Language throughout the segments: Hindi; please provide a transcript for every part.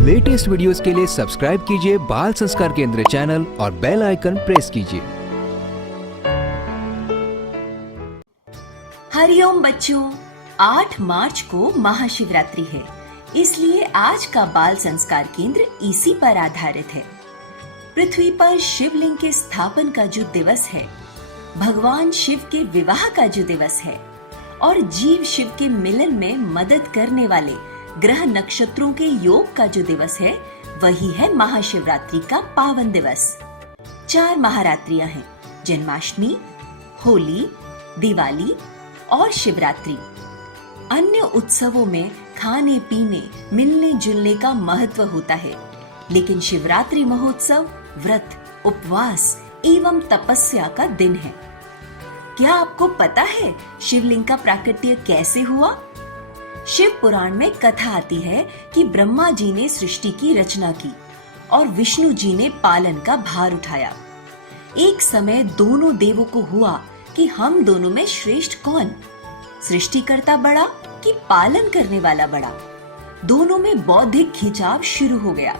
लेटेस्ट वीडियोस के लिए सब्सक्राइब कीजिए बाल संस्कार केंद्र चैनल और बेल आइकन प्रेस कीजिए। हरिओम बच्चों, 8 मार्च को महाशिवरात्रि है, इसलिए आज का बाल संस्कार केंद्र इसी पर आधारित है। पृथ्वी पर शिवलिंग के स्थापन का जो दिवस है, भगवान शिव के विवाह का जो दिवस है और जीव शिव के मिलन में मदद करने वाले ग्रह नक्षत्रों के योग का जो दिवस है, वही है महाशिवरात्रि का पावन दिवस। 4 महारात्रियां हैं: जन्माष्टमी, होली, दिवाली और शिवरात्रि। अन्य उत्सवों में खाने पीने मिलने जुलने का महत्व होता है, लेकिन शिवरात्रि महोत्सव व्रत, उपवास एवं तपस्या का दिन है। क्या आपको पता है शिवलिंग का प्राकट्य कैसे हुआ? शिव पुराण में कथा आती है कि ब्रह्मा जी ने सृष्टि की रचना की और विष्णु जी ने पालन का भार उठाया। एक समय दोनों देवों को हुआ कि हम दोनों में श्रेष्ठ कौन, सृष्टिकर्ता बड़ा कि पालन करने वाला बड़ा। दोनों में बौद्धिक खिंचाव शुरू हो गया।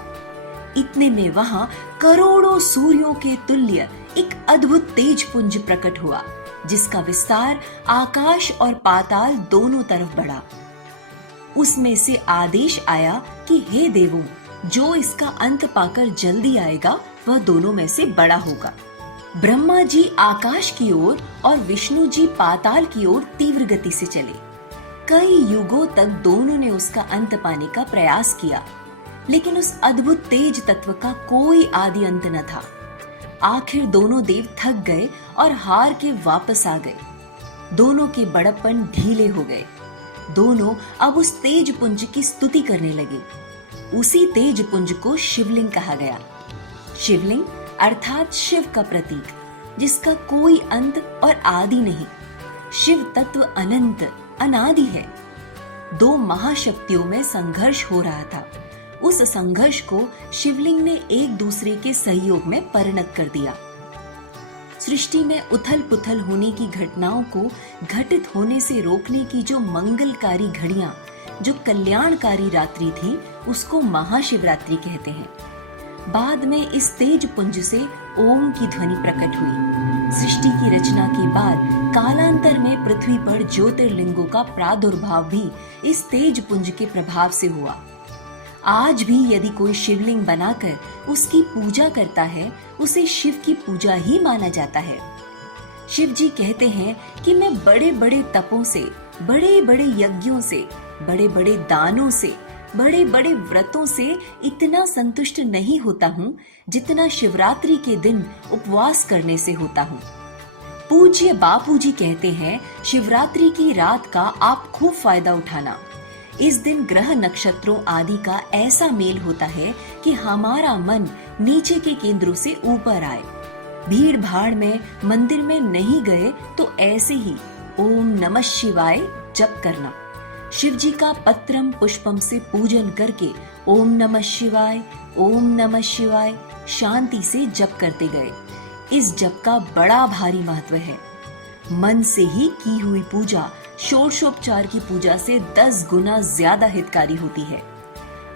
इतने में वहां करोड़ों सूर्यों के तुल्य एक अद्भुत तेज पुंज प्रकट हुआ, जिसका विस्तार आकाश और पाताल दोनों तरफ बढ़ा। उसमें से आदेश आया कि हे देवों, जो इसका अंत पाकर जल्दी आएगा वह दोनों में से बड़ा होगा। ब्रह्मा जी आकाश की ओर और विष्णु जी पाताल की ओर तीव्र गति से चले। कई युगों तक दोनों ने उसका अंत पाने का प्रयास किया, लेकिन उस अद्भुत तेज तत्व का कोई आदि अंत न था। आखिर दोनों देव थक गए और हार के वापस आ गए। दोनों के बड़प्पन ढीले हो गए। दोनों अब उस तेज पुंज की स्तुति करने लगे। उसी तेज पुंज को शिवलिंग कहा गया। शिवलिंग अर्थात शिव का प्रतीक, जिसका कोई अंत और आदि नहीं। शिव तत्व अनंत अनादि है। 2 महाशक्तियों में संघर्ष हो रहा था। उस संघर्ष को शिवलिंग ने एक दूसरे के सहयोग में परिणत कर दिया। सृष्टि में उथल पुथल होने की घटनाओं को घटित होने से रोकने की जो मंगलकारी घड़ियां, जो कल्याणकारी रात्रि थी, उसको महाशिवरात्रि कहते हैं। बाद में इस तेज पुंज से ओम की ध्वनि प्रकट हुई। सृष्टि की रचना के बाद कालांतर में पृथ्वी पर ज्योतिर्लिंगों का प्रादुर्भाव भी इस तेज पुंज के प्रभाव से हुआ। आज भी यदि कोई शिवलिंग बनाकर उसकी पूजा करता है, उसे शिव की पूजा ही माना जाता है। शिव जी कहते हैं कि मैं बड़े बड़े तपों से, बड़े बड़े यज्ञों से, बड़े बड़े दानों से, बड़े बड़े व्रतों से इतना संतुष्ट नहीं होता हूँ जितना शिवरात्रि के दिन उपवास करने से होता हूँ। पूज्य बापू जी कहते हैं, शिवरात्रि की रात का आप खूब फायदा उठाना। इस दिन ग्रह नक्षत्रों आदि का ऐसा मेल होता है कि हमारा मन नीचे के केंद्रों से ऊपर आए। भीड़ भाड़ में मंदिर में नहीं गए तो ऐसे ही ओम नमः शिवाय जप करना। शिव जी का पत्रम पुष्पम से पूजन करके ओम नमः शिवाय, ओम नमः शिवाय शांति से जप करते गए। इस जप का बड़ा भारी महत्व है। मन से ही की हुई पूजा षोडशोपचार की पूजा से 10 गुना ज्यादा हितकारी होती है।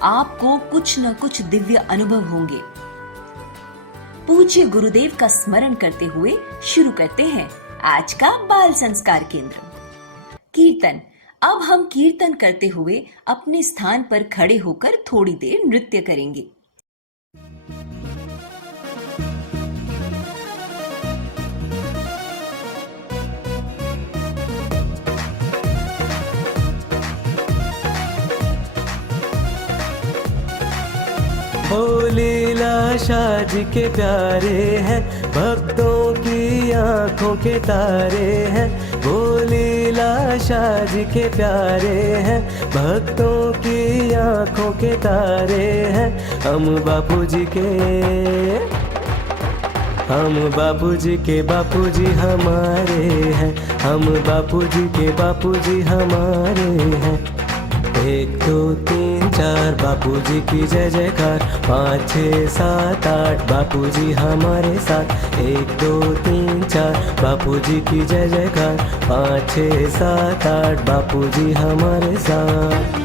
आपको कुछ न कुछ दिव्य अनुभव होंगे। पूज्य गुरुदेव का स्मरण करते हुए शुरू करते हैं आज का बाल संस्कार केंद्र। कीर्तन। अब हम कीर्तन करते हुए अपने स्थान पर खड़े होकर थोड़ी देर नृत्य करेंगे। लीला शाह जी के प्यारे हैं, भक्तों की आंखों के तारे हैं। वो लीला शाह जी के प्यारे हैं, भक्तों की आंखों के तारे हैं। हम बापूजी के बापूजी हमारे हैं। हम बापूजी के बापूजी हमारे हैं। 1 2 3 4 बापूजी की जय जयकार। 5 6 7 8 बापूजी हमारे साथ। 1 2 3 4 बापूजी की जय जयकार। 5 6 7 8 बापूजी हमारे साथ।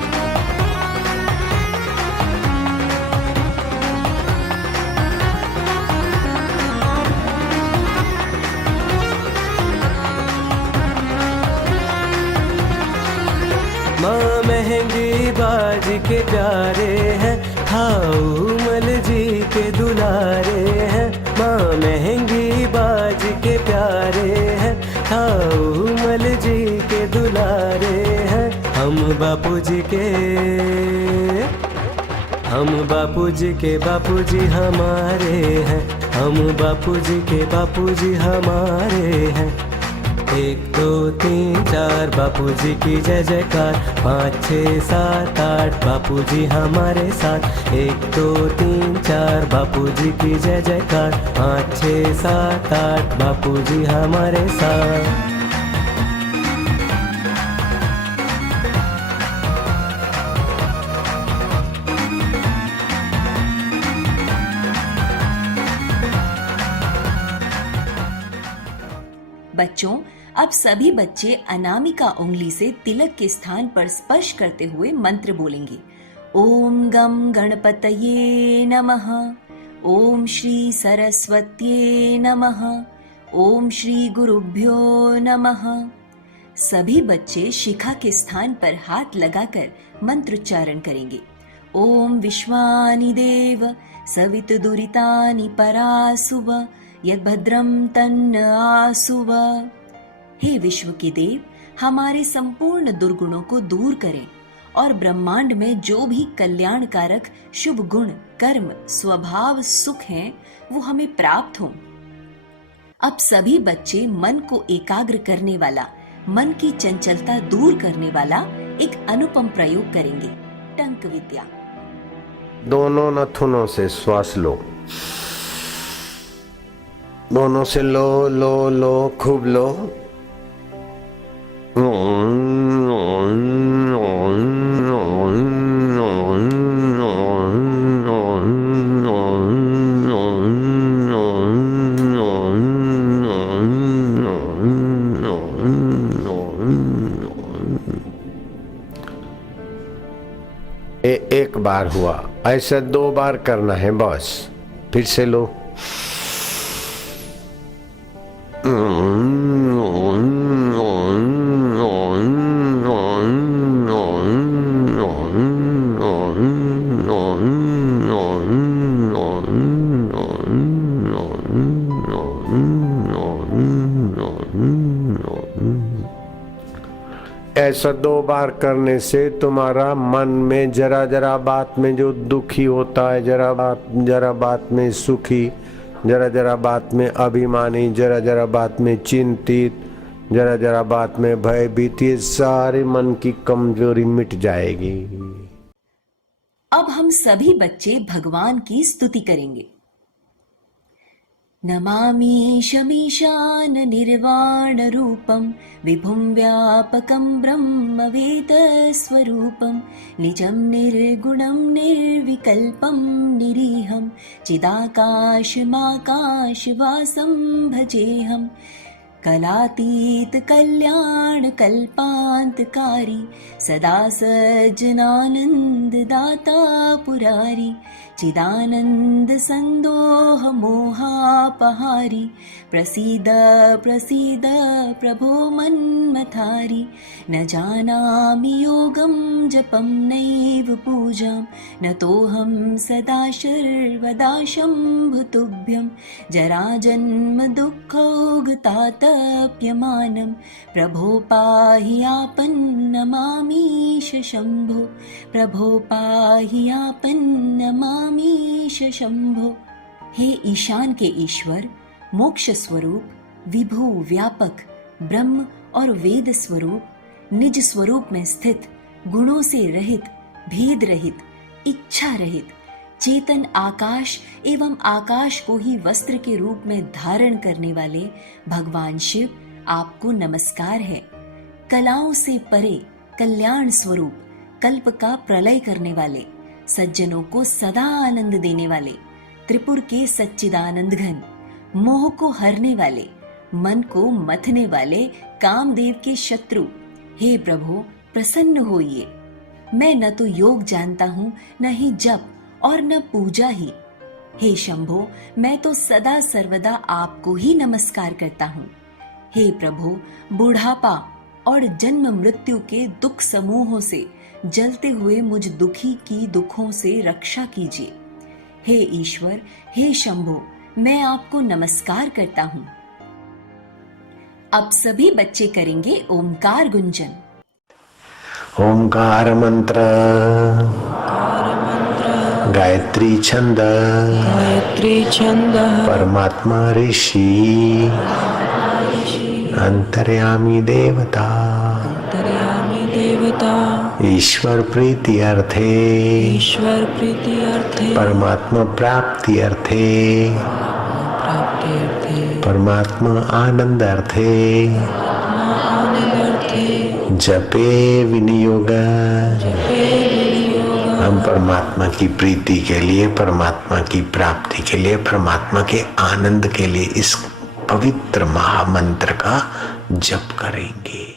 जी के प्यारे हैं, हाउमल जी के दुलारे हैं। माँ महंगी बाजी के प्यारे हैं, हाउमल जी के दुलारे हैं। हम बापूजी के बापूजी हमारे हैं। हम बापूजी के बापूजी हमारे हैं। 1 2 3 4 बापूजी की जय जयकार। 5 6 7 8 बापूजी हमारे साथ। 1 2 3 4 बापूजी की जय जयकार। 5 6 7 8 बापूजी हमारे साथ। बच्चों, अब सभी बच्चे अनामिका उंगली से तिलक के स्थान पर स्पर्श करते हुए मंत्र बोलेंगे। ओम गम गणपतये नमः। ओम श्री सरस्वत्ये नमः। ओम श्री गुरुभ्यो नमः। सभी बच्चे शिखा के स्थान पर हाथ लगाकर मंत्रोच्चारण करेंगे। ओम विश्वानि देव सवितुर्दुरितानि परासुव यद्भद्रं तन्न आसुव। हे विश्व के देव, हमारे संपूर्ण दुर्गुणों को दूर करें और ब्रह्मांड में जो भी कल्याणकारक शुभ गुण, कर्म, स्वभाव, सुख हैं, वो हमें प्राप्त हों। अब सभी बच्चे मन को एकाग्र करने वाला, मन की चंचलता दूर करने वाला एक अनुपम प्रयोग करेंगे। टंक विद्या। दोनों नथुनों से श्वास लो, दोनों से लो लो लो, खूब लो। एक बार हुआ, ऐसे 2 बार करना है बस। फिर से लो। ऐसा 2 बार करने से तुम्हारा मन में जरा जरा बात में जो दुखी होता है, जरा बात में सुखी, जरा जरा बात में अभिमानी, जरा जरा बात में चिंतित, जरा जरा बात में भयभीत, ये सारे मन की कमजोरी मिट जाएगी। अब हम सभी बच्चे भगवान की स्तुति करेंगे। नमामि शमीशान निर्वाण रूपम विभुं व्यापकं ब्रह्मवेद स्वरूपम निजं निर्गुणं निर्विकल्पं निरीहं चिदाकाशमाकाशवासं भजेऽहं। कलातीत कल्याण कल्पांतकारी सदा सज्जनानंद दाता पुरारी चिदानंद संदोह मोहापहारी प्रसीद प्रसीद प्रभो मन्मथारी। न जानामि योगं जपं नैव पूजां न तोऽहं सदा सर्वदा शम्भुतुभ्यं जराजन्म दुःखौघतातप्यमानं प्रभो पाहि आपन्नमामीश शम्भो प्रभो पाहि आपन्नमामीश शम्भो। हे ईशान के ईश्वर, मोक्ष स्वरूप, विभु, व्यापक, ब्रह्म और वेद स्वरूप, निज स्वरूप में स्थित, गुणों से रहित, भेद रहित, इच्छा रहित, चेतन आकाश एवं आकाश को ही वस्त्र के रूप में धारण करने वाले भगवान शिव, आपको नमस्कार है। कलाओं से परे कल्याण स्वरूप, कल्प का प्रलय करने वाले, सज्जनों को सदा आनंद देने वाले, त्रिपुर के सच्चिदानंद घन, मोह को हरने वाले, मन को मथने वाले कामदेव के शत्रु, हे प्रभु प्रसन्न होइए। मैं न तो योग जानता हूँ, न ही जप और न पूजा ही। हे शंभो, मैं तो सदा सर्वदा आपको ही नमस्कार करता हूँ। हे प्रभु, बुढ़ापा और जन्म मृत्यु के दुख समूहों से जलते हुए मुझ दुखी की दुखों से रक्षा कीजिए। हे ईश्वर, हे शंभो, मैं आपको नमस्कार करता हूँ। अब सभी बच्चे करेंगे ओमकार गुंजन। ओंकार मंत्र, गायत्री छंद, परमात्मा ऋषि, अंतर्यामी देवता, ईश्वर प्रीति अर्थे, परमात्मा प्राप्ति अर्थे, परमात्मा आनंद अर्थे, जपे विनियोग। हम परमात्मा की प्रीति के लिए, परमात्मा की प्राप्ति के लिए, परमात्मा के आनंद के लिए इस पवित्र महामंत्र का जप करेंगे।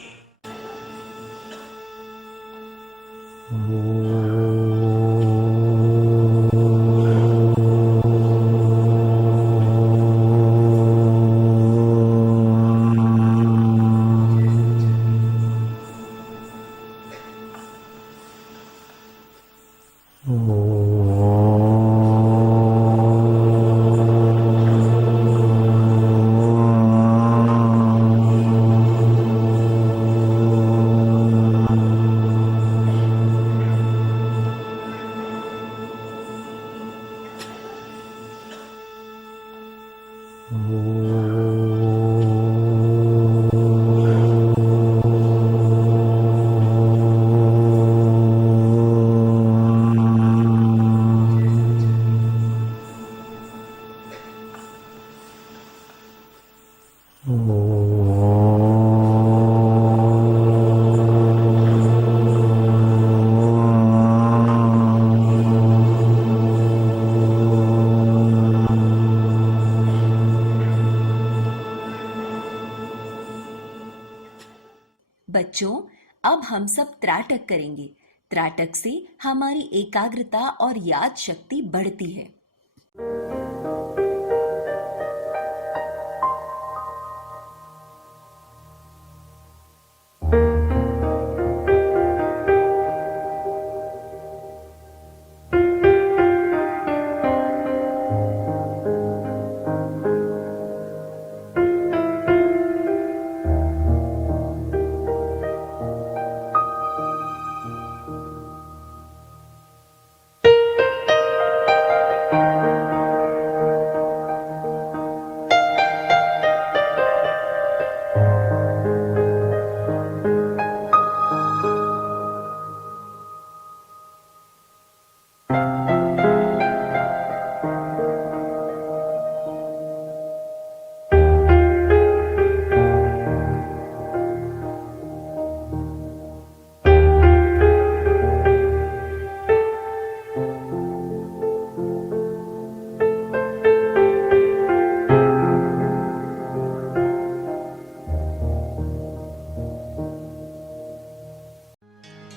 बच्चों, अब हम सब त्राटक करेंगे। त्राटक से हमारी एकाग्रता और याद शक्ति बढ़ती है।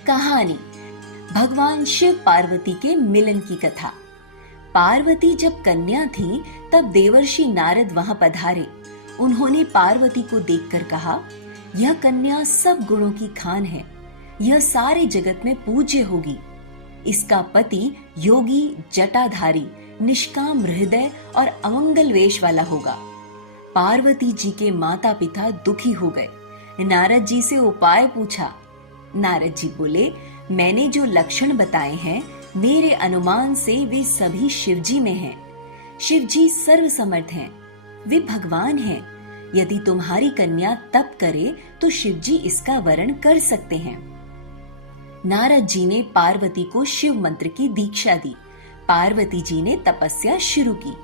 कहानी भगवान शिव पार्वती के मिलन की कथा। पार्वती जब कन्या थी तब देवर्षि नारद वहां पधारे। उन्होंने पार्वती को देखकर कहा, यह कन्या सब गुणों की खान है, यह सारे जगत में पूज्य होगी। इसका पति योगी, जटाधारी, निष्काम हृदय और अमंगल वेश वाला होगा। पार्वती जी के माता पिता दुखी हो गए। नारद जी से उपाय पूछा। नारद जी बोले, मैंने जो लक्षण बताए हैं, मेरे अनुमान से वे सभी शिवजी में हैं। शिवजी सर्वसमर्थ हैं, वे भगवान हैं। यदि तुम्हारी कन्या तप करे तो शिवजी इसका वरण कर सकते हैं। नारद जी ने पार्वती को शिव मंत्र की दीक्षा दी। पार्वती जी ने तपस्या शुरू की।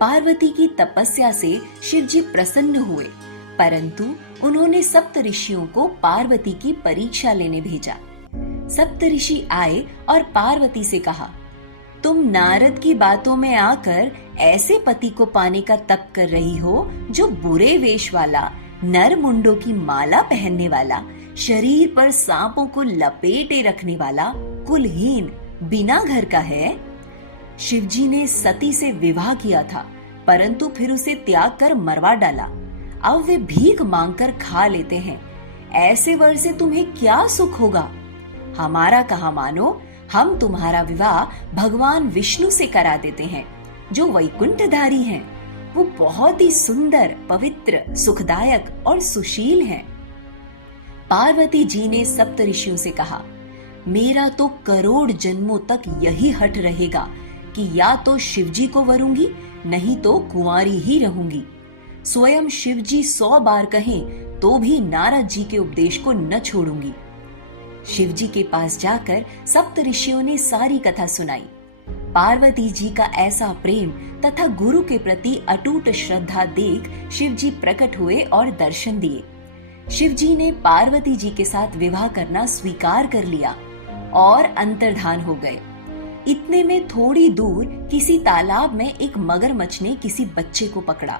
पार्वती की तपस्या से शिवजी प्रसन्न हुए, परंतु उन्होंने सप्त ऋषियों को पार्वती की परीक्षा लेने भेजा। सप्त ऋषि आए और पार्वती से कहा, तुम नारद की बातों में आकर ऐसे पति को पाने का तप कर रही हो जो बुरे वेश वाला, नर मुंडों की माला पहनने वाला, शरीर पर सांपों को लपेटे रखने वाला, कुलहीन, बिना घर का है। शिवजी ने सती से विवाह किया था, परंतु फिर उसे त्याग कर मरवा डाला। अब वे भीख मांगकर खा लेते हैं। ऐसे वर से तुम्हें क्या सुख होगा? हमारा कहा मानो, हम तुम्हारा विवाह भगवान विष्णु से करा देते हैं, जो वैकुंठधारी हैं। वो बहुत ही सुंदर, पवित्र, सुखदायक और सुशील हैं। पार्वती जी ने सप्तऋषियों से कहा, मेरा तो करोड़ जन्मों तक यही हट रहेगा कि या तो शिवजी को वरूंगी, नहीं तो कुंवारी ही रहूंगी। स्वयं शिवजी 100 बार कहें तो भी नारद जी के उपदेश को न छोड़ूंगी। शिवजी के पास जाकर सप्तऋषियों ने सारी कथा सुनाई। पार्वती जी का ऐसा प्रेम तथा गुरु के प्रति अटूट श्रद्धा देख शिवजी प्रकट हुए और दर्शन दिए। शिवजी ने पार्वती जी के साथ विवाह करना स्वीकार कर लिया और अंतर्धान हो गए। इतने में थोड़ी दूर किसी तालाब में एक मगरमच्छ ने किसी बच्चे को पकड़ा।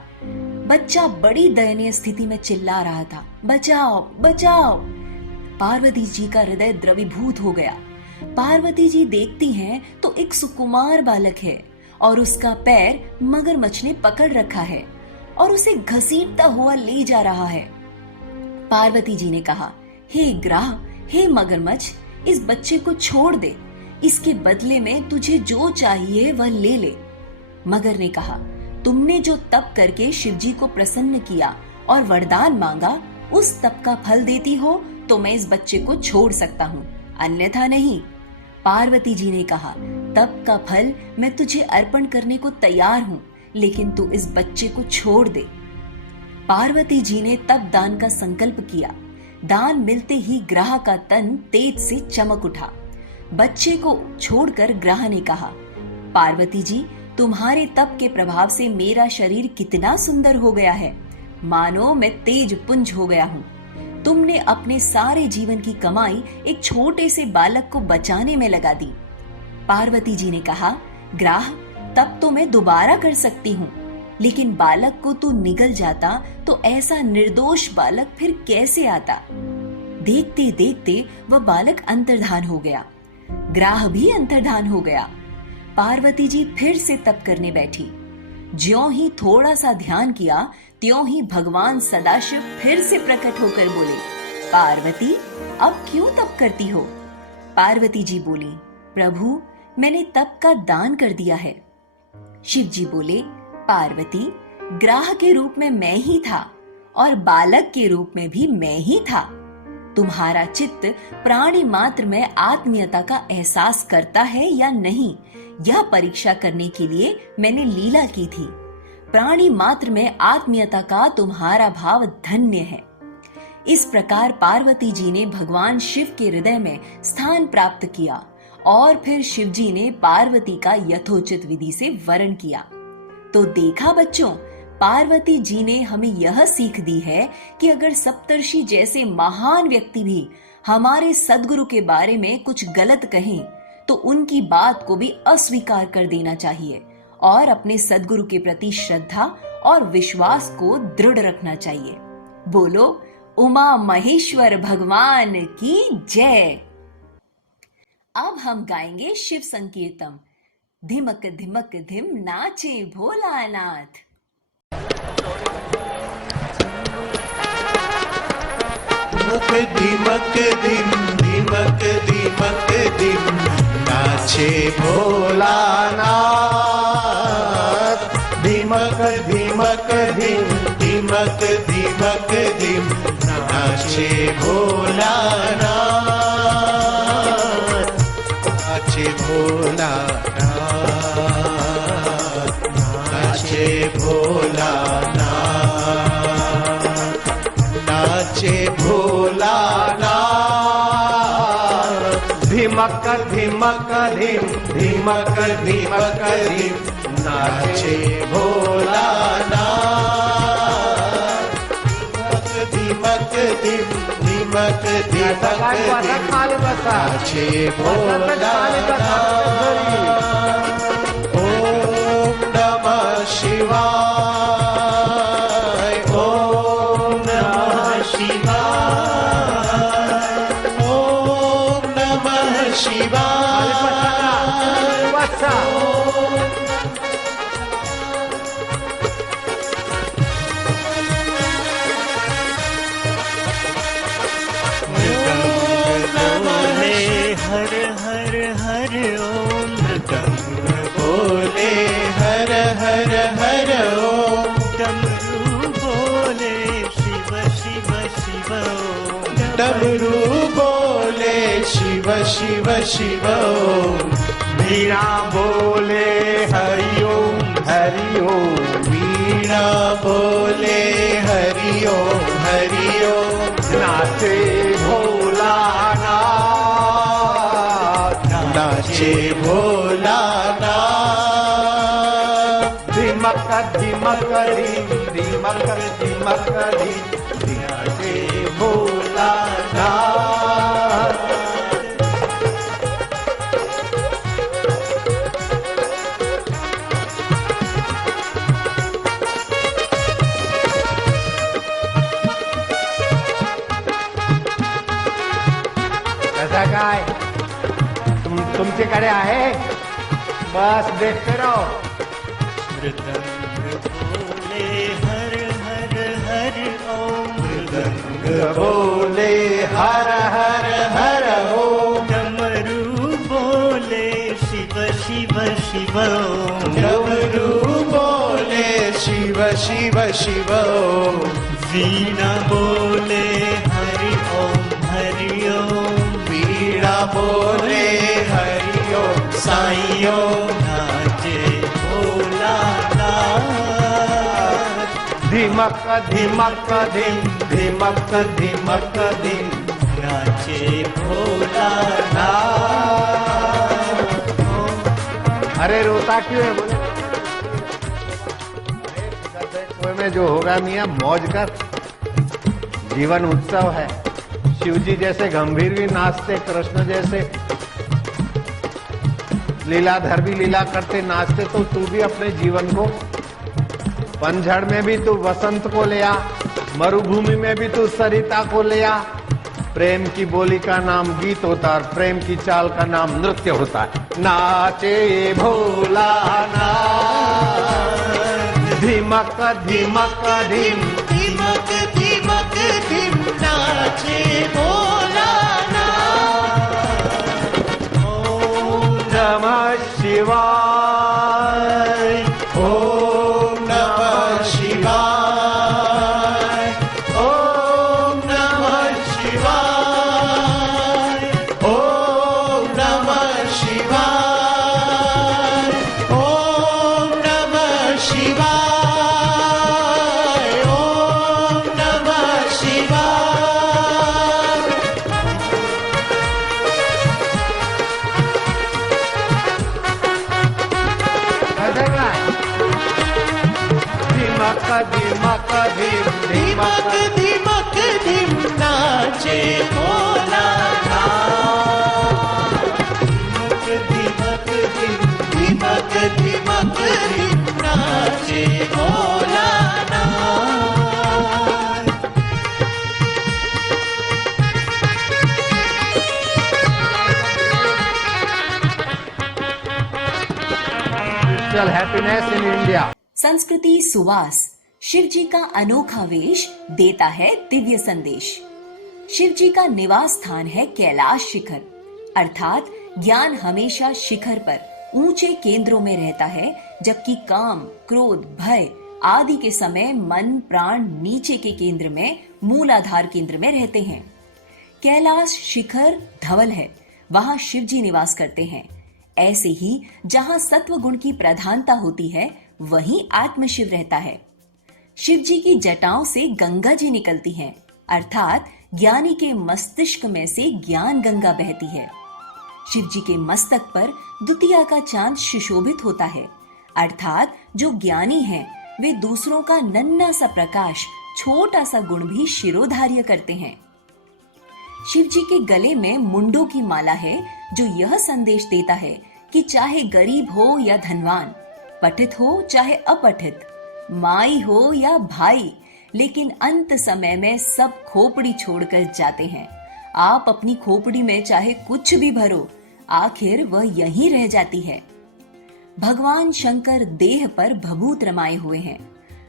बच्चा बड़ी दयनीय स्थिति में चिल्ला रहा था, बचाओ बचाओ। पार्वती जी का हृदय द्रवीभूत हो गया। पार्वती जी देखती हैं तो एक सुकुमार बालक है और उसका पैर मगरमच्छ ने पकड़ रखा है और उसे घसीटता हुआ ले जा रहा है। पार्वती जी ने कहा, हे ग्राह, हे मगरमच्छ, इस बच्चे को छोड़ दे, इसके बदले में तुझे जो चाहिए वह ले ले। मगर ने कहा, तुमने जो तप करके शिवजी को प्रसन्न किया और वरदान मांगा, उस तप का फल देती हो तो मैं इस बच्चे को छोड़ सकता हूँ, अन्यथा नहीं। पार्वती जी ने कहा, तप का फल मैं तुझे अर्पण करने को तैयार हूँ, लेकिन तू इस बच्चे को छोड़ दे। पार्वती जी ने तप दान का संकल्प किया। दान मिलते ही ग्राह का तन तेज से चमक उठा। बच्चे को छोड़कर ग्राह ने कहा, पार्वती जी, तुम्हारे तप के प्रभाव से मेरा शरीर कितना सुंदर हो गया है, मानो मैं तेज पुंज हो गया हूँ। तुमने अपने सारे जीवन की कमाई एक छोटे से बालक को बचाने में लगा दी। पार्वती जी ने कहा, ग्राह, तब तो मैं दोबारा कर सकती हूँ, लेकिन बालक को तू निगल जाता तो ऐसा निर्दोष बालक फिर कैसे आता। देखते देखते वह बालक अंतर्धान हो गया। ग्राह भी अंतर्धान हो गया। पार्वती जी फिर से तप करने बैठी। ज्यों ही थोड़ा सा ध्यान किया, त्यों ही भगवान सदाशिव फिर से प्रकट होकर बोले, पार्वती, अब क्यों तप करती हो। पार्वती जी बोली, प्रभु, मैंने तप का दान कर दिया है। शिव जी बोले, पार्वती, ग्राह के रूप में मैं ही था और बालक के रूप में भी मैं ही था। तुम्हारा चित्त प्राणी मात्र में आत्मीयता का एहसास करता है या नहीं, यह परीक्षा करने के लिए मैंने लीला की थी। प्राणी मात्र में आत्मीयता का तुम्हारा भाव धन्य है। इस प्रकार पार्वती जी ने भगवान शिव के हृदय में स्थान प्राप्त किया और फिर शिव जी ने पार्वती का यथोचित विधि से वरण किया। तो देखा बच्चों, पार्वती जी ने हमें यह सीख दी है कि अगर सप्तर्षि जैसे महान व्यक्ति भी हमारे सद्गुरु के बारे में कुछ गलत कहें तो उनकी बात को भी अस्वीकार कर देना चाहिए और अपने सद्गुरु के प्रति श्रद्धा और विश्वास को दृढ़ रखना चाहिए। बोलो उमा महेश्वर भगवान की जय। अब हम गाएंगे शिव संकीर्तन। धिमक धिमक धिम नाचे भोलानाथ। धिमक धिम धिमक धिमक धिम नाचे भोलानाथ। धिमक धिमक धिम धिमक धिमक धिम नाचे भोलानाथ। नाचे भोलानाथ। नाचे भोलानाथ। नाचे भोलानाथ। धिमक धिमक धिम धिमक धिमक धिम नाचे भोलानाथ। धिमक धिम धिमक धिमक धिम नाचे भोलानाथ। ओम नमः शिवाय। ओम नमः शिवाय। ओम नमः शिवाय। शिव शिव शिव ओम वीणा बोले हरि ओम हरि ओम वीणा बोले हरि ओम हरि ओम नाचे भोलानाथ नाचे भोलानाथ धिमक धिमक धिमक धिमक नाचे भोलानाथ ऐसा काय तुमच्याकडे आहे बस देखते रहो मृदंग बोले हर हर हर ओम मृदंग बोले हर हर हर ओम डमरू बोले शिव शिव शिव ओम डमरू बोले शिव शिव शिव ओम वीणा बोले हरि ओम वीणा बोले हरि ओम साईं ओम नाचे भोलानाथ धिमक धिमक धिम धिमक धिमक धिम नाचे भोलानाथ। अरे रोता क्यों है बोले कुएं में जो होगा मियाँ मौज कर जीवन उत्सव है शिव जी जैसे गंभीर भी नाचते कृष्ण जैसे लीलाधर भी लीला करते नाचते तो तू भी अपने जीवन को पनझड़ में भी तू वसंत को ले आ मरुभूमि में भी तू सरिता को ले आ प्रेम की बोली का नाम गीत होता है और प्रेम की चाल का नाम नृत्य होता है नाचे भोलानाथ धिमक धिमक धिम धिमक धिमक धिम नाचे भोलानाथ ओम नमः शिवाय ओम नमः शिवाय ओम नमः शिवाय ओम नमः शिवाय ओम नमः शिवाय ओम नमः शिवाय धिमक धिमक धिम धिमक धिमक धिम नाचे भोलानाथ धिमक धिमक धिम धिमक धिमक धिम नाचे Bholanath. Spiritual happiness in India संस्कृति सुवास शिव जी का अनोखा वेश देता है दिव्य संदेश। शिव जी का निवास स्थान है कैलाश शिखर, अर्थात ज्ञान हमेशा शिखर पर ऊंचे केंद्रों में रहता है, जबकि काम, क्रोध, भय आदि के समय मन प्राण नीचे के केंद्र में मूलाधार केंद्र में रहते हैं। कैलाश शिखर धवल है, वहां शिव जी निवास करते हैं। ऐसे ही जहां सत्व गुण की प्रधानता होती है वहीं आत्म शिव रहता है। शिव जी की जटाओं से गंगा जी निकलती हैं, अर्थात ज्ञानी के मस्तिष्क में से ज्ञान गंगा बहती है। शिव जी के मस्तक पर द्वितीया का चांद सुशोभित होता है, अर्थात जो ज्ञानी हैं वे दूसरों का नन्हा सा प्रकाश, छोटा सा गुण भी शिरोधार्य करते हैं। शिव जी के गले में मुंडों की माला है, जो यह संदेश देता है कि चाहे गरीब हो या धनवान, पठित हो चाहे अपठित, माई हो या भाई, लेकिन अंत समय में सब खोपड़ी छोड़कर जाते हैं। आप अपनी खोपड़ी में चाहे कुछ भी भरो, आखिर वह यहीं रह जाती है। भगवान शंकर देह पर भभूत रमाए हुए हैं,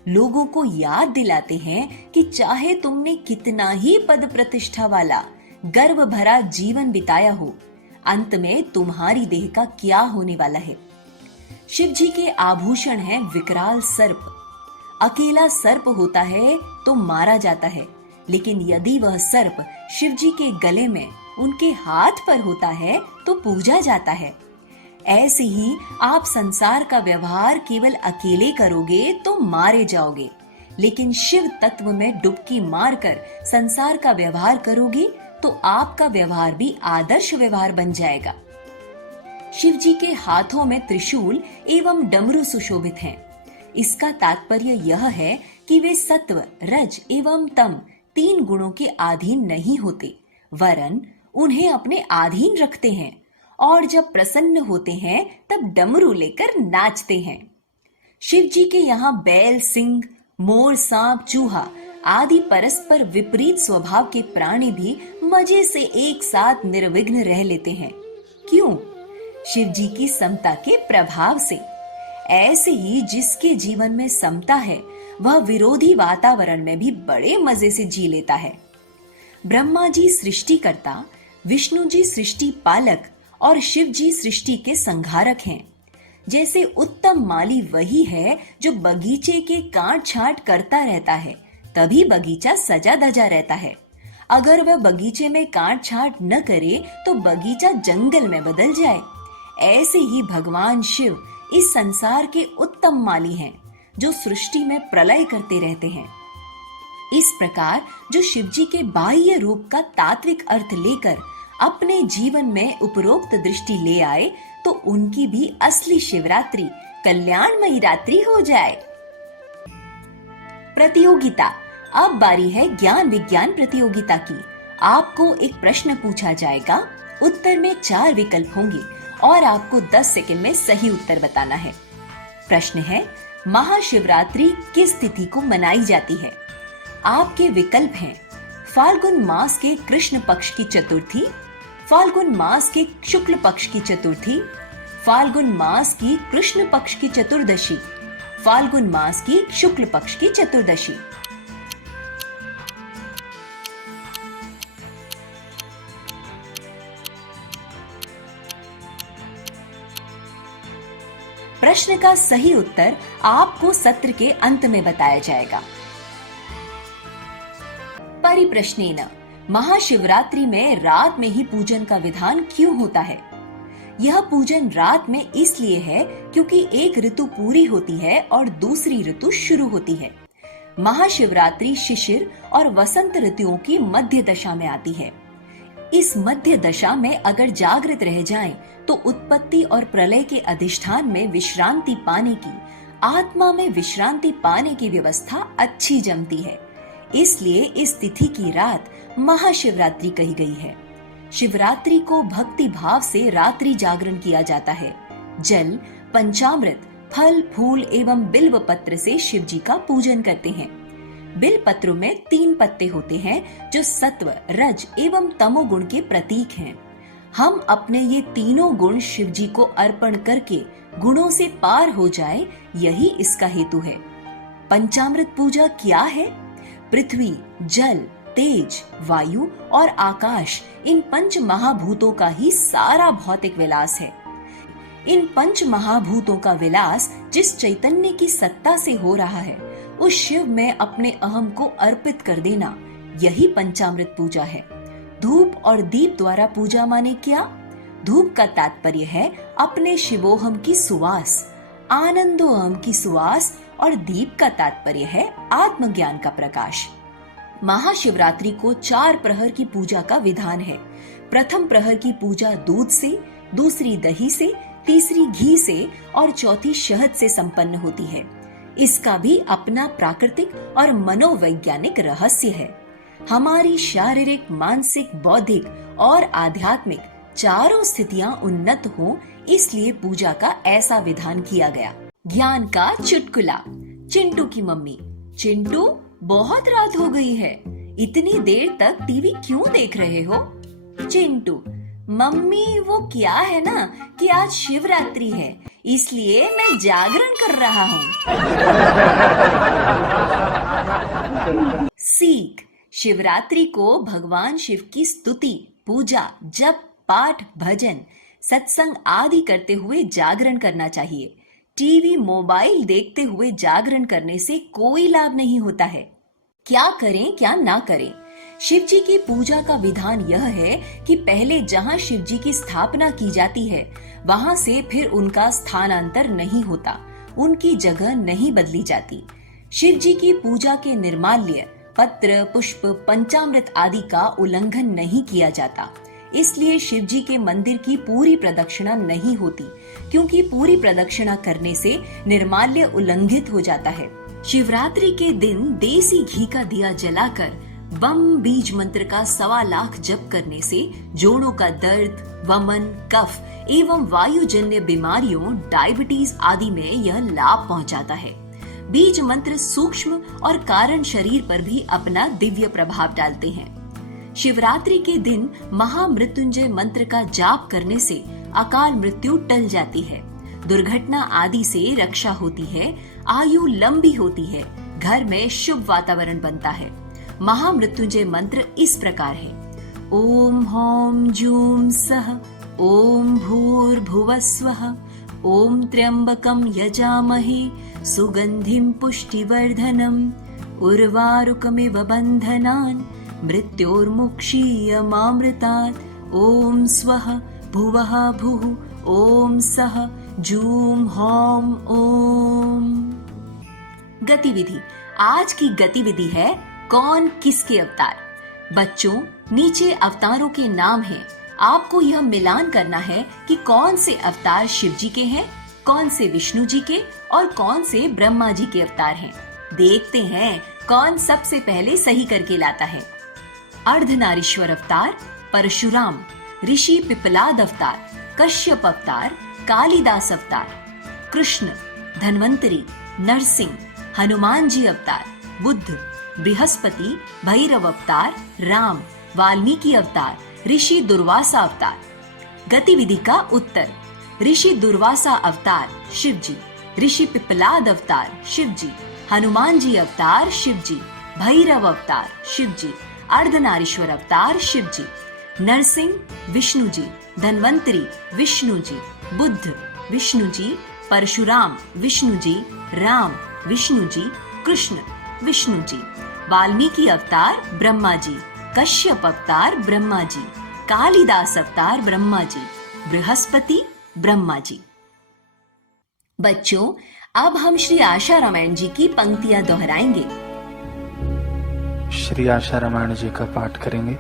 लोगों को याद दिलाते हैं कि चाहे तुमने कितना ही पद प्रतिष्ठा वाला गर्व भरा जीवन बिताया हो, अंत में तुम्हारी देह का क्या होने वाला है। शिव जी के आभूषण हैं विकराल सर्प। अकेला सर्प होता है तो मारा जाता है, लेकिन यदि वह सर्प शिव जी के गले में उनके हाथ पर होता है तो पूजा जाता है। ऐसे ही आप संसार का व्यवहार केवल अकेले करोगे तो मारे जाओगे, लेकिन शिव तत्व में डुबकी मारकर संसार का व्यवहार करोगे तो आपका व्यवहार भी आदर्श व्यवहार बन जाएगा। शिव जी के हाथों में त्रिशूल एवं डमरू सुशोभित हैं। इसका तात्पर्य यह है कि वे सत्व, रज एवं तम 3 गुणों के अधीन नहीं होते, वरन उन्हें अपने अधीन रखते हैं और जब प्रसन्न होते हैं तब डमरू लेकर नाचते हैं। शिव जी के यहाँ बैल, सिंह, मोर, सांप, चूहा आदि परस्पर विपरीत स्वभाव के प्राणी भी मजे से एक साथ निर्विघ्न रह लेते हैं। क्यों? शिव जी की समता के प्रभाव से। ऐसे ही जिसके जीवन में समता है वह विरोधी वातावरण में भी बड़े मजे से जी लेता है। ब्रह्मा जी सृष्टिकर्ता, विष्णु जी सृष्टि पालक और शिव जी सृष्टि के संहारक हैं। जैसे उत्तम माली वही है जो बगीचे के काट छांट करता रहता है, तभी बगीचा सजा धजा रहता है। अगर वह बगीचे में काट छांट न करे तो बगीचा जंगल में बदल जाए। ऐसे ही भगवान शिव इस संसार के उत्तम माली हैं, जो सृष्टि में प्रलय करते रहते हैं। इस प्रकार जो शिव जी के बाह्य रूप का तात्विक अर्थ लेकर अपने जीवन में उपरोक्त दृष्टि ले आए तो उनकी भी असली शिवरात्रि कल्याणमयी रात्रि हो जाए। प्रतियोगिता। अब बारी है ज्ञान विज्ञान प्रतियोगिता की। आपको एक प्रश्न पूछा जाएगा, उत्तर में 4 विकल्प होंगे और आपको 10 सेकंड में सही उत्तर बताना है। प्रश्न है, महाशिवरात्रि किस तिथि को मनाई जाती है? आपके विकल्प हैं फाल्गुन मास के कृष्ण पक्ष की चतुर्थी, फाल्गुन मास के शुक्ल पक्ष की चतुर्थी, फाल्गुन मास की कृष्ण पक्ष की चतुर्दशी, फाल्गुन मास की शुक्ल पक्ष की चतुर्दशी। प्रश्न का सही उत्तर आपको सत्र के अंत में बताया जाएगा। परिप्रश्नेन, महाशिवरात्रि में रात में ही पूजन का विधान क्यों होता है? यह पूजन रात में इसलिए है क्योंकि एक ऋतु पूरी होती है और दूसरी ऋतु शुरू होती है। महाशिवरात्रि शिशिर और वसंत ऋतुओं की मध्य दशा में आती है। इस मध्य दशा में अगर जागृत रह जाएं, तो उत्पत्ति और प्रलय के अधिष्ठान में विश्रांति पाने की, आत्मा में विश्रांति पाने की व्यवस्था अच्छी जमती है। इसलिए इस तिथि की रात महाशिवरात्रि कही गई है। शिवरात्रि को भक्ति भाव से रात्रि जागरण किया जाता है। जल, पंचामृत, फल, फूल एवं बिल्व पत्र से शिव जी का पूजन करते हैं। बिल पत्रों में 3 पत्ते होते हैं जो सत्व, रज एवं तमोगुण के प्रतीक हैं। हम अपने ये तीनों गुण शिव जी को अर्पण करके गुणों से पार हो जाए, यही इसका हेतु है। पंचामृत पूजा क्या है? पृथ्वी, जल, तेज, वायु और आकाश, इन 5 महाभूतों का ही सारा भौतिक विलास है। इन 5 महाभूतों का विलास जिस चैतन्य की सत्ता से हो रहा है, उस शिव में अपने अहम को अर्पित कर देना, यही पंचामृत पूजा है। धूप और दीप द्वारा पूजा माने क्या? धूप का तात्पर्य है अपने शिवोहम की सुवास, आनंदोहम की सुवास, और दीप का तात्पर्य है आत्मज्ञान का प्रकाश। महाशिवरात्रि को 4 प्रहर की पूजा का विधान है। प्रथम प्रहर की पूजा दूध से, दूसरी दही से, तीसरी घी से और चौथी शहद से संपन्न होती है। इसका भी अपना प्राकृतिक और मनोवैज्ञानिक रहस्य है। हमारी शारीरिक, मानसिक, बौद्धिक और आध्यात्मिक चारों स्थितियां उन्नत हों, इसलिए पूजा का ऐसा विधान किया गया। ज्ञान का चुटकुला। चिंटू की मम्मी, चिंटू बहुत रात हो गई है, इतनी देर तक टीवी क्यों देख रहे हो? चिंटू, मम्मी वो क्या है ना कि आज शिवरात्रि है, इसलिए मैं जागरण कर रहा हूँ। सीख। शिवरात्रि को भगवान शिव की स्तुति, पूजा, जप, पाठ, भजन, सत्संग आदि करते हुए जागरण करना चाहिए। टीवी, मोबाइल देखते हुए जागरण करने से कोई लाभ नहीं होता है। क्या करें क्या ना करें? शिव जी की पूजा का विधान यह है कि पहले जहाँ शिव जी की स्थापना की जाती है वहाँ से फिर उनका स्थानांतर नहीं होता, उनकी जगह नहीं बदली जाती। शिव जी की पूजा के निर्माल्य, पत्र, पुष्प, पंचामृत आदि का उल्लंघन नहीं किया जाता। इसलिए शिव जी के मंदिर की पूरी प्रदक्षिणा नहीं होती, क्योंकि पूरी प्रदक्षिणा करने से निर्माल्य उल्लंघित हो जाता है। शिवरात्रि के दिन देसी घी का दिया जलाकर बम बीज मंत्र का 1.25 लाख जप करने से जोड़ों का दर्द, वमन, कफ एवं वायुजन्य बीमारियों, डायबिटीज आदि में यह लाभ पहुंचाता है। बीज मंत्र सूक्ष्म और कारण शरीर पर भी अपना दिव्य प्रभाव डालते हैं। शिवरात्रि के दिन महामृत्युंजय मंत्र का जाप करने से अकाल मृत्यु टल जाती है, दुर्घटना आदि से रक्षा होती है, आयु लंबी होती है, घर में शुभ वातावरण बनता है। महामृत्युंजय मंत्र इस प्रकार है: ओम हौम जूम सः, ओम भूर्भुवस्वः, ओम त्र्यंबकं यजामहे सुगंधिं पुष्टिवर्धनम्, उर्वारुकमिव बन्धनान् मृत्योर्मुक्षीयमामृतात्, ओम स्वः भुवः भुः, ओम सः जूम हौम ओम। गतिविधि। आज की गतिविधि है कौन किसके अवतार। बच्चों, नीचे अवतारों के नाम हैं। आपको यह मिलान करना है कि कौन से अवतार शिव जी के हैं, कौन से विष्णु जी के और कौन से ब्रह्मा जी के अवतार हैं। देखते हैं कौन सबसे पहले सही करके लाता है। अर्धनारीश्वर अवतार परशुराम, ऋषि पिपलाद अवतार, कश्यप अवतार, कालिदास अवतार, कृष्ण, धन्वंतरी, नरसिंह, हनुमान जी अवतार, बुद्ध, बृहस्पति, भैरव अवतार, राम, वाल्मीकि अवतार, ऋषि दुर्वासा अवतार। गतिविधि का उत्तर: ऋषि दुर्वासा अवतार शिव जी, ऋषि पिपलाद अवतार शिव जी, हनुमान जी अवतार शिव जी, भैरव अवतार शिव जी, अर्धनारीश्वर अवतार शिव जी, नरसिंह विष्णु जी, धन्वंतरी विष्णु जी, बुद्ध विष्णु जी, परशुराम विष्णु जी, राम विष्णु जी, कृष्ण विष्णु जी, वाल्मीकि अवतार ब्रह्मा जी, कश्यप अवतार ब्रह्मा जी, कालिदास अवतार ब्रह्मा जी, बृहस्पति ब्रह्मा जी। बच्चों, अब हम श्री आशा रामायण जी की पंक्तियां दोहराएंगे। श्री आशा रामायण जी का पाठ करेंगे।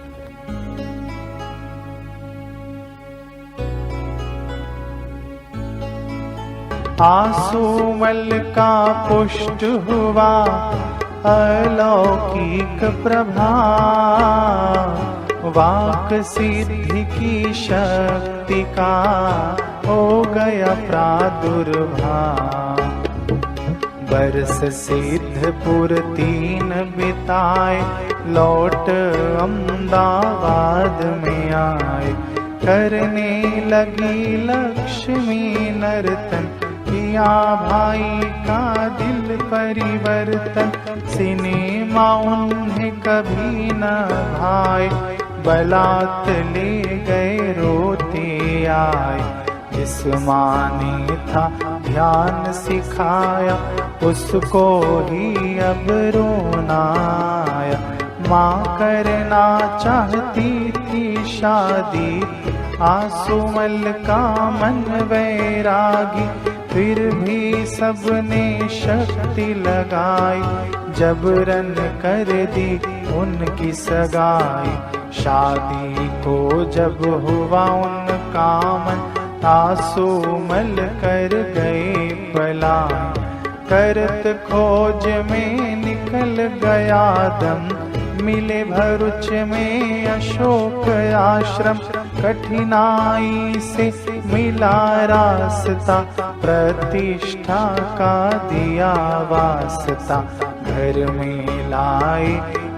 आसुमल का पुष्ट हुआ अलौकिक प्रभाव, वाक सिद्धि की शक्ति का हो गया प्रादुर्भाव। बरस सिद्धपुर 3 बिताए, लौट अहमदाबाद में आए। करने लगी लक्ष्मी नर्तन, किया भाई का दिल परिवर्तन। सिनेमा उन्हें कभी न भाए, बलात ले गए रोते आए। जिस माँ ने था ध्यान सिखाया, उसको ही अब रोना आया। माँ करना चाहती थी शादी, आसुमल का मन वैरागी। फिर भी सबने शक्ति लगाई, जबरन कर दी उनकी सगाई। शादी को जब हुआ उनका मन, आसुमल कर गए पलायन। करत खोज में निकल गया दम, मिले भरुच में अशोक आश्रम। कठिनाई से मिला रास्ता, प्रतिष्ठा का दिया वास्ता। घर में लाए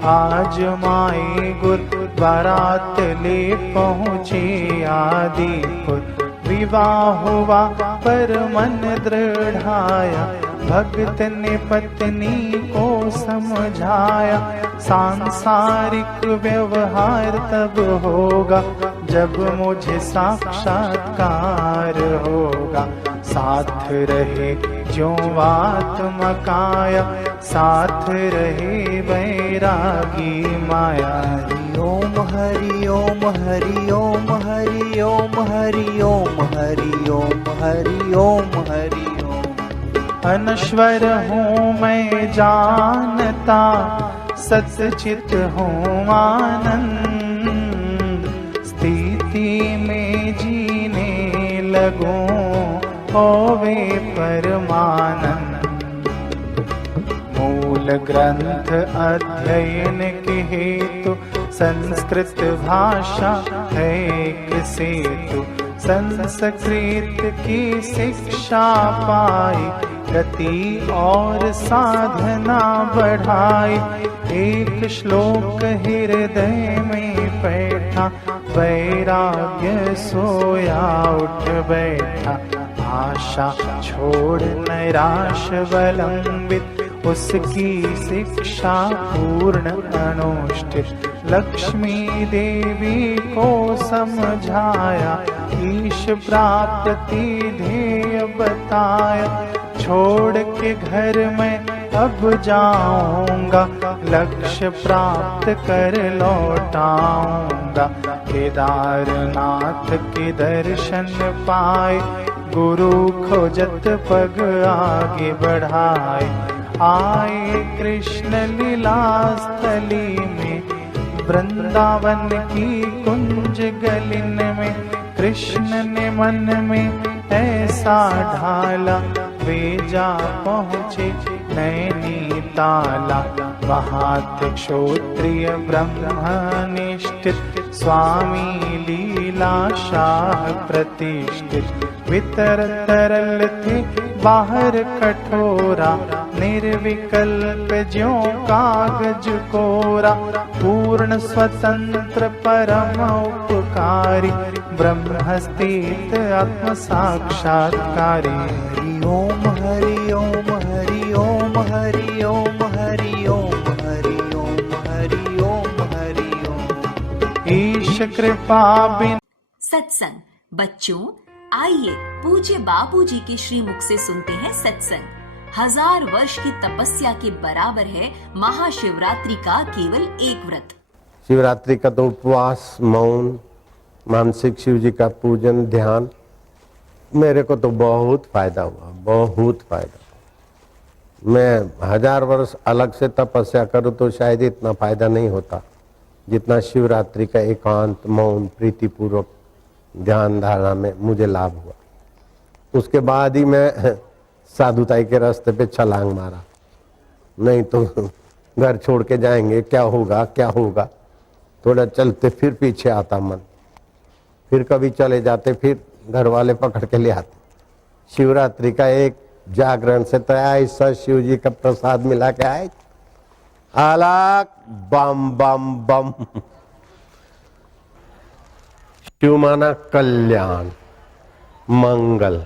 आज माए गुर, बारात ले पहुँचे आदिपुर। विवाह हुआ पर मन दृढ़ाया, भगत ने पत्नी को समझाया। सांसारिक व्यवहार तब होगा, जब मुझे साक्षात्कार होगा। साथ रहे जो आत्मकाया, साथ रहे वैरागी माया। ओम हरि ओम हरि ओम हरि ओम हरि ओम हरि ओम हरि ओम हरि ओम। अनश्वर हूँ मैं जानता, सच्चित हूँ आनंद, स्थिति में जीने लगूं होवे परमानंद। मूल ग्रंथ अध्ययन के हेतु संस्कृत भाषा है एक सेतु, संस्कृत की शिक्षा पाई गति और साधना बढ़ाई। एक श्लोक हृदय में बैठा, वैराग्य सोया उठ बैठा। आशा छोड़ नैराश अवलंबित, उसकी शिक्षा पूर्ण अनुष्ठित। लक्ष्मी देवी को समझाया, ईश प्राप्ति ध्येय बताया। छोड़ के घर में अब जाऊंगा, लक्ष्य प्राप्त कर लौटाऊंगा। केदारनाथ के दर्शन पाए, गुरु खोजत पग आगे बढ़ाए। आए कृष्ण लीला स्थली में, वृंदावन की कुंज गलिन में। कृष्ण ने मन में ऐसा ढाला, वे जा पहुँचे नैनीताला। वहाँ क्षोत्रिय ब्रह्मनिष्ठित, स्वामी लीला शाह प्रतिष्ठित। भीतर तरल थे बाहर कठोरा, निर्विकल्प ज्यों कागज कोरा। पूर्ण स्वतंत्र परम उपकारी, ब्रह्म स्थित आत्म साक्षात्कारी। हरि ओम हरि ओम हरि ओम हरि ओम हरि ओम हरि ओम हरि ओम हरि ओम। ईश कृपा बिन सत्संग। बच्चों, आइए पूज्य बापूजी के श्रीमुख से सुनते हैं सत्संग। 1000 वर्ष की तपस्या के बराबर है महाशिवरात्रि का केवल एक व्रत। शिवरात्रि का तो उपवास, मौन, मानसिक शिव जी का पूजन, ध्यान, मेरे को तो बहुत फायदा हुआ, बहुत फायदा। मैं 1000 वर्ष अलग से तपस्या करूं तो शायद इतना फायदा नहीं होता जितना शिवरात्रि का एकांत, मौन, प्रीतिपूर्वक ध्यान धारणा में मुझे लाभ हुआ। उसके बाद ही मैं साधुताई के रास्ते पे छलांग मारा, नहीं तो घर छोड़ के जाएंगे, क्या होगा क्या होगा। थोड़ा चलते फिर पीछे आता मन, फिर कभी चले जाते, फिर घर वाले पकड़ के ले आते। शिवरात्रि का एक जागरण से तो ऐसा शिव जी का प्रसाद मिला के आए, आलाक बम बम बम। शिव माना कल्याण, मंगल।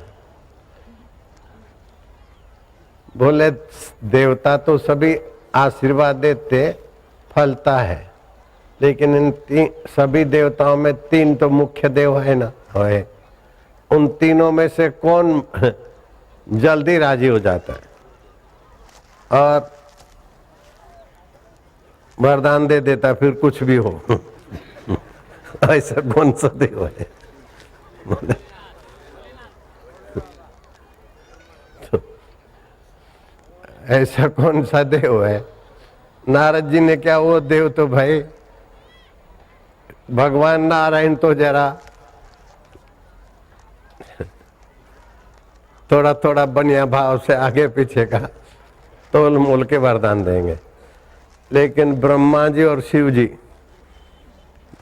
बोले देवता तो सभी आशीर्वाद देते, फलता है, लेकिन इन सभी देवताओं में 3 तो मुख्य देव है ना, है। उन तीनों में से कौन जल्दी राजी हो जाता है और वरदान दे देता, फिर कुछ भी हो। ऐसा कौन सा देव है? ऐसा कौन सा देव है? नारद जी ने क्या, वो देव तो भाई भगवान नारायण तो जरा थोड़ा थोड़ा बनिया भाव से आगे पीछे का तोल मोल के वरदान देंगे, लेकिन ब्रह्मा जी और शिव जी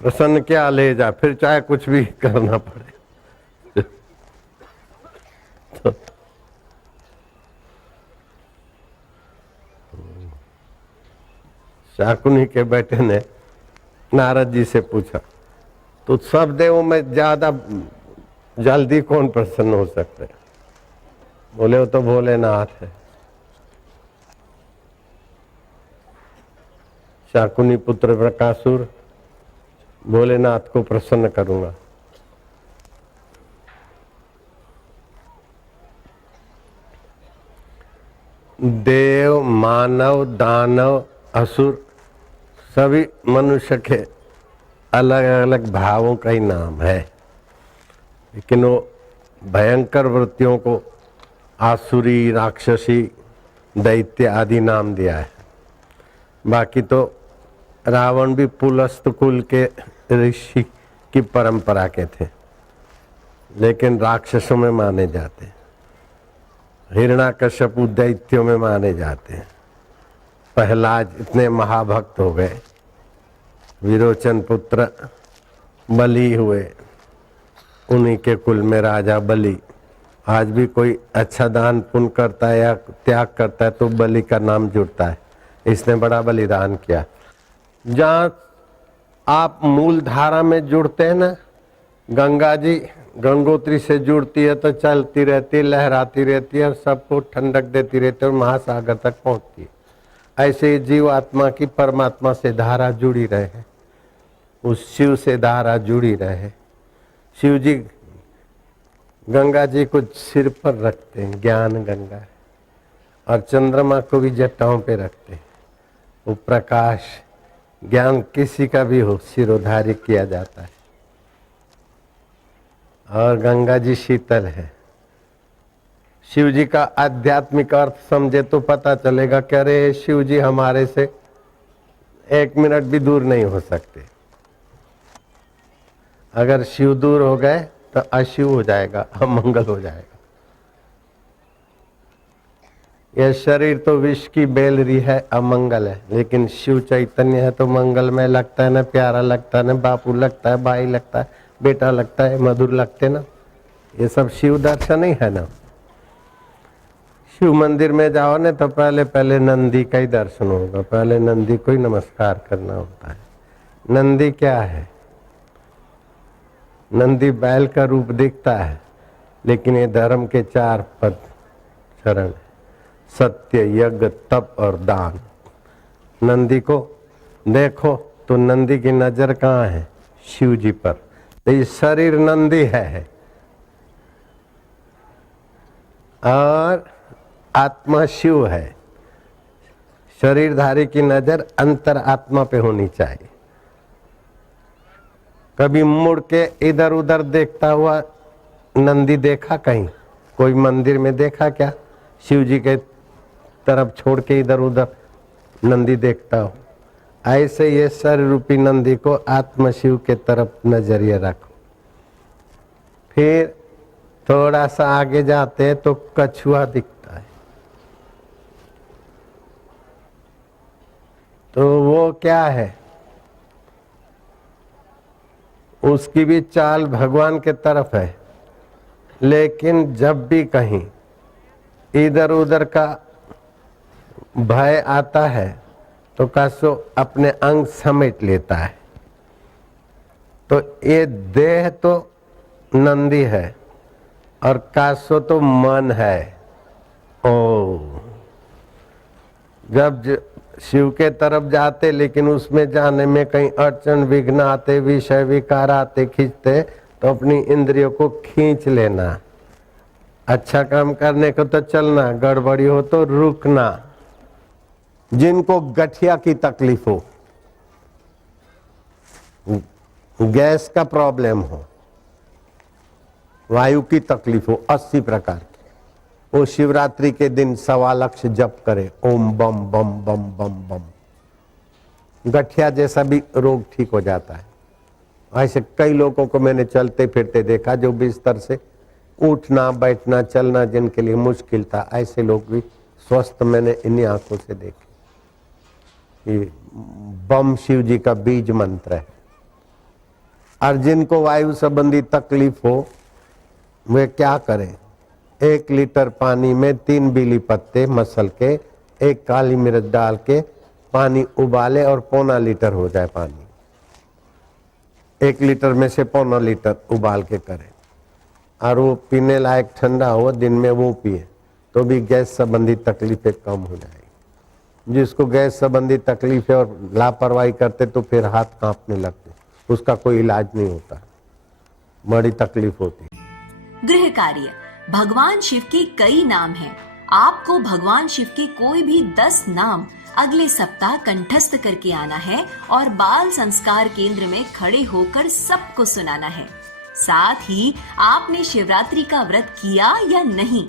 प्रसन्न क्या ले जा, फिर चाहे कुछ भी करना पड़े। तो शाकुनी के बेटे ने नारद जी से पूछा, तो सब देवों में ज्यादा जल्दी कौन प्रसन्न हो सकते? बोले वो तो भोलेनाथ है। शाकुनी पुत्र प्रकाशुर, भोलेनाथ को प्रसन्न करूंगा। देव, मानव, दानव, असुर सभी मनुष्य के अलग अलग भावों का ही नाम है, लेकिन वो भयंकर वृत्तियों को आसुरी, राक्षसी, दैत्य आदि नाम दिया है। बाकी तो रावण भी पुलस्त कुल के ऋषि की परंपरा के थे, लेकिन राक्षसों में माने जाते हैं। हिरण्याकश्यपु दैत्यों में माने जाते हैं। प्रहलाद इतने महाभक्त हो गए, विरोचन पुत्र बलि हुए, उन्हीं के कुल में राजा बलि। आज भी कोई अच्छा दान पुण्य करता है या त्याग करता है तो बलि का नाम जुड़ता है, इसने बड़ा बलिदान किया। जहाँ आप मूल धारा में जुड़ते हैं ना, गंगा जी गंगोत्री से जुड़ती है तो चलती रहती है, लहराती रहती है और सबको ठंडक देती रहती है और महासागर तक पहुंचती है। ऐसे ही जीव आत्मा की परमात्मा से धारा जुड़ी रहे, उस शिव से धारा जुड़ी रहे। शिव जी गंगा जी को सिर पर रखते हैं, ज्ञान गंगा है, और चंद्रमा को भी जटाओं पे रखते हैं। वो प्रकाश ज्ञान किसी का भी हो सिरोधार्य किया जाता है। और गंगा जी शीतल है। शिव जी का आध्यात्मिक अर्थ समझे तो पता चलेगा कि अरे शिव जी हमारे से 1 मिनट भी दूर नहीं हो सकते। अगर शिव दूर हो गए तो अशिव हो जाएगा, अमंगल हो जाएगा। यह शरीर तो विष की बेलरी है, अमंगल है, लेकिन शिव चैतन्य है तो मंगलमय लगता है ना, प्यारा लगता है ना, बापू लगता है, भाई लगता है, बेटा लगता है, मधुर लगते ना। ये सब शिव दर्शन ही है ना। शिव मंदिर में जाओ ना तो पहले पहले नंदी का ही दर्शन होगा, पहले नंदी को ही नमस्कार करना होता है। नंदी क्या है? नंदी बैल का रूप दिखता है, लेकिन ये धर्म के 4 पद चरण, सत्य, यज्ञ, तप और दान। नंदी को देखो तो नंदी की नजर कहाँ है? शिव जी पर। तो ये शरीर नंदी है और आत्मा शिव है। शरीरधारी की नजर अंतर आत्मा पे होनी चाहिए। कभी मुड़ के इधर उधर देखता हुआ नंदी देखा कहीं? कोई मंदिर में देखा क्या? शिव जी के तरफ छोड़ के इधर उधर नंदी देखता हो। ऐसे ये शरीर रूपी नंदी को आत्म शिव के तरफ नजरिए रखो। फिर थोड़ा सा आगे जाते हैं तो कछुआ दिखता है, तो वो क्या है? उसकी भी चाल भगवान के तरफ है, लेकिन जब भी कहीं इधर उधर का भय आता है तो कासो अपने अंग समेट लेता है। तो ये देह तो नंदी है और कासो तो मन है। ओ जब शिव के तरफ जाते, लेकिन उसमें जाने में कहीं अड़चन विघ्न आते, विषय विकार आते, खींचते, तो अपनी इंद्रियों को खींच लेना। अच्छा काम करने को तो चलना, गड़बड़ी हो तो रुकना। जिनको गठिया की तकलीफ हो, गैस का प्रॉब्लम हो, वायु की तकलीफ हो, 80 प्रकार की, वो शिवरात्रि के दिन 1.25 लाख जप करे, ओम बम बम बम बम बम। गठिया जैसा भी रोग ठीक हो जाता है। ऐसे कई लोगों को मैंने चलते फिरते देखा, जो बिस्तर से उठना बैठना चलना जिनके लिए मुश्किल था, ऐसे लोग भी स्वस्थ मैंने इन्हीं आंखों से देखे। ये बम शिव जी का बीज मंत्र है। और जिनको वायु संबंधी तकलीफ हो वे क्या करें? 1 लीटर पानी में 3 बीली पत्ते मसल के, 1 काली मिर्च डाल के पानी उबाले और 1.25 लीटर हो जाए पानी। 1 लीटर में से 1.25 लीटर उबाल के करें और वो पीने लायक ठंडा हो, दिन में वो पिए तो भी गैस संबंधी तकलीफें कम हो जाएगी। जिसको गैस संबंधी तकलीफ है और लापरवाही करते तो फिर हाथ कांपने लगते, उसका कोई इलाज नहीं होता, बड़ी तकलीफ होती। गृह कार्य। भगवान शिव के कई नाम हैं। आपको भगवान शिव के कोई भी 10 नाम अगले सप्ताह कंठस्थ करके आना है और बाल संस्कार केंद्र में खड़े होकर सबको सुनाना है। साथ ही आपने शिवरात्रि का व्रत किया या नहीं,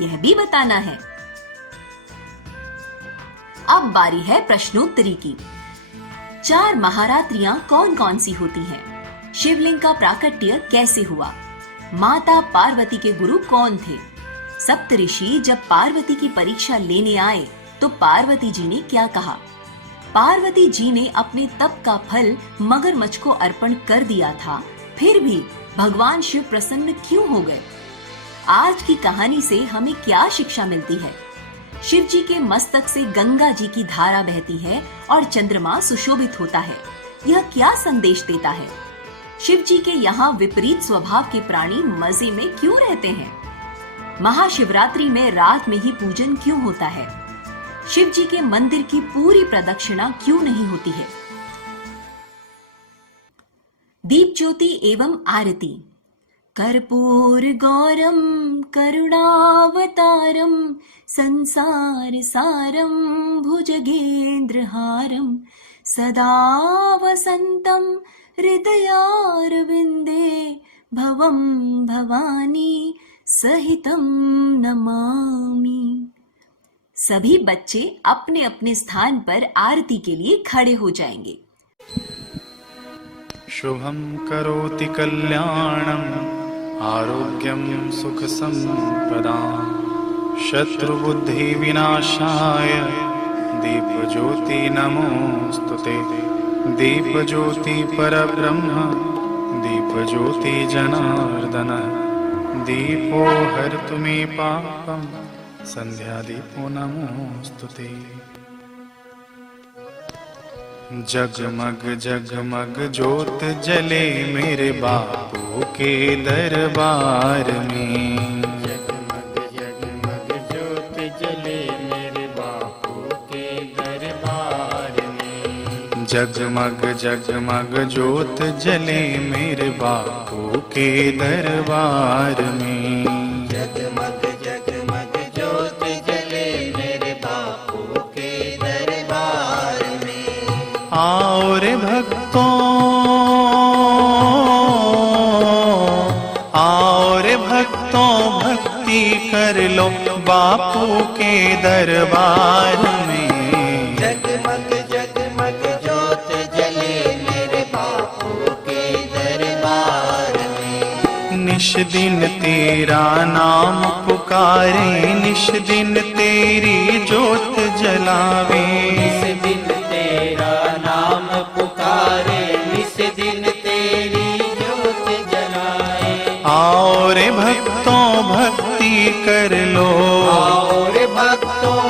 यह भी बताना है। अब बारी है प्रश्नोत्तरी की। 4 महारात्रियां कौन कौन सी होती हैं? शिवलिंग का प्राकट्य कैसे हुआ? माता पार्वती के गुरु कौन थे? सप्तऋषि जब पार्वती की परीक्षा लेने आए तो पार्वती जी ने क्या कहा? पार्वती जी ने अपने तप का फल मगरमच्छ को अर्पण कर दिया था, फिर भी भगवान शिव प्रसन्न क्यों हो गए? आज की कहानी से हमें क्या शिक्षा मिलती है? शिव जी के मस्तक से गंगा जी की धारा बहती है और चंद्रमा सुशोभित होता है। यह क्या संदेश देता है? शिव जी के यहाँ विपरीत स्वभाव के प्राणी मजे में क्यों रहते हैं? महाशिवरात्रि में रात में ही पूजन क्यों होता है? शिव जी के मंदिर की पूरी प्रदक्षिणा क्यों नहीं होती है? दीप ज्योति एवं आरती। कर्पूर गौरम करुणावतारम संसार सारम भुजगेंद्रहारम सदा वसंतम हृदयारविंदे भवम भवानी सहितम नमामि। सभी बच्चे अपने अपने स्थान पर आरती के लिए खड़े हो जाएंगे। शुभं करोति कल्याणम् आरोग्यं सुख संपदाम् शत्रुबुद्धि विनाशाय दीपज्योति नमोस्तुते। दीपज्योति परब्रह्म दीपज्योति जनार्दन दीपो हरतु मे पापम् संध्या दीपो नमोस्तुते। जगमग जगमग ज्योत जले मेरे बापू के दरबार में। जगमग जगमग ज्योत जले मेरे बापू के दरबार में। जगमग जगमग ज्योत जले मेरे बापू के दरबार में। जगमग जगमग ज्योत जले मेरे बापू के दरबार में। आओ रे भक्तों, आओ रे भक्तों, भक्ति कर लो बापू के दरबार में। जगमग जगमग ज्योत जले मेरे बापू के दरबार में। निश दिन तेरा नाम पुकारे, निश दिन तेरी ज्योत जलावे। निस दिन तेरा नाम पुकारे, निस दिन तेरी ज्योत जलाए। आओ रे भक्तों भक्ति कर लो, आओ रे भक्तों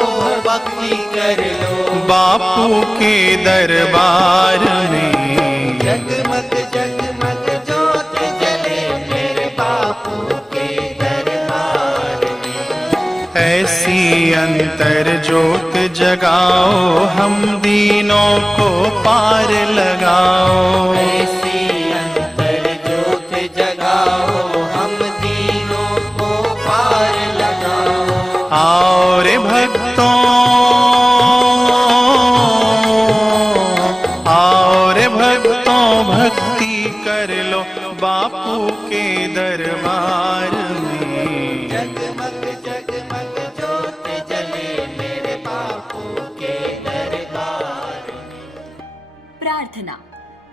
भक्ति कर लो बापू के दरबार में। जगमग जगमग ज्योत जले मेरे बापू के दरबार में। ऐसी अंतर ज्योत जगाओ, हम दीनों को पार लगाओ। ऐसी अंतर ज्योत जगाओ, हम दीनों को पार लगाओ। आओ रे भक्तों, आओ रे भक्तों, भक्ति कर लो बापू के दरबार में। जगमग जगमग ज्योत जले मेरे बापू के दरबार में। प्रार्थना।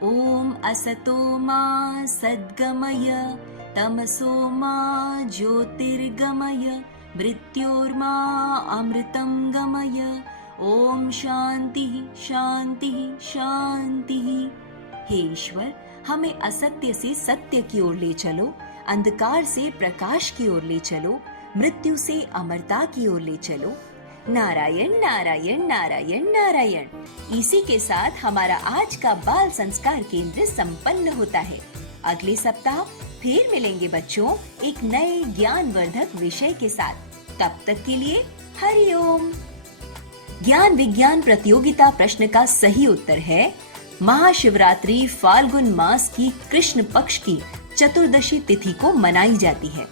ओम असतो मा सद्गमय तमसो मा ज्योतिर्गमय मृत्योर्मा अमृतं गमय। ओम शांति शांति शांति। हे ईश्वर, हमें असत्य से सत्य की ओर ले चलो, अंधकार से प्रकाश की ओर ले चलो, मृत्यु से अमरता की ओर ले चलो। नारायण नारायण नारायण नारायण। इसी के साथ हमारा आज का बाल संस्कार केंद्र संपन्न होता है। अगले सप्ताह फिर मिलेंगे बच्चों एक नए ज्ञानवर्धक विषय के साथ। तब तक के लिए हरि ओम। ज्ञान विज्ञान प्रतियोगिता प्रश्न का सही उत्तर है महाशिवरात्रि फाल्गुन मास की कृष्ण पक्ष की चतुर्दशी तिथि को मनाई जाती है।